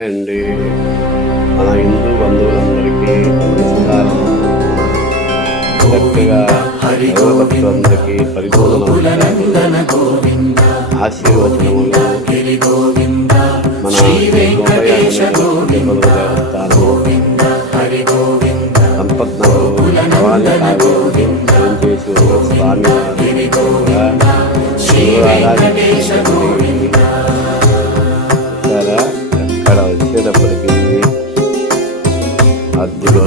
అండి మన హిందూ బంధువులందరికీ నమస్కారం. చక్కగా దైవభక్తులందరికీ పరిపూర్ణ ఆశీర్వచనములు మన సంపత్నగరు చేసి స్వామి అక్కడ వచ్చేటప్పటికి అద్భుతం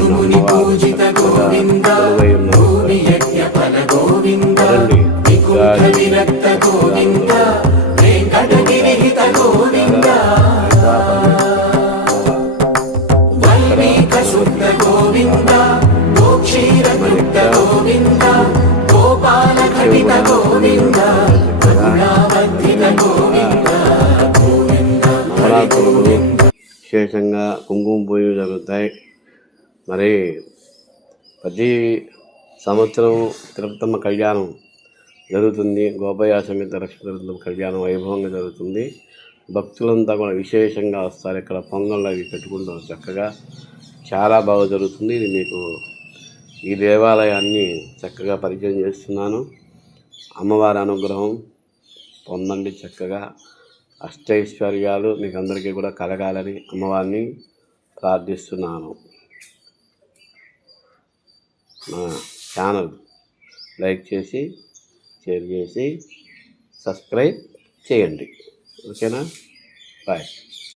నవరాత్రులు విశేషంగా కుంకుమ పూజలు జరుగుతాయి. మరి ప్రతి సంవత్సరం తిరుపతమ్మ కళ్యాణం జరుగుతుంది. గోపయ్య సమేత లక్ష్మీ కళ్యాణం వైభవంగా జరుగుతుంది. భక్తులంతా కూడా విశేషంగా వస్తారు. ఇక్కడ పొంగళ్ళు అవి పెట్టుకుంటారు. చక్కగా చాలా బాగా జరుగుతుంది. ఇది మీకు ఈ దేవాలయాన్ని చక్కగా పరిచయం చేస్తున్నాను. అమ్మవారి అనుగ్రహం పొందండి. చక్కగా అష్టైశ్వర్యాలు మీకు అందరికీ కూడా కలగాలని అమ్మవారిని ప్రార్థిస్తున్నాను. మా ఛానల్ లైక్ చేసి షేర్ చేసి సబ్స్క్రైబ్ చేయండి. ఓకేనా? బాయ్.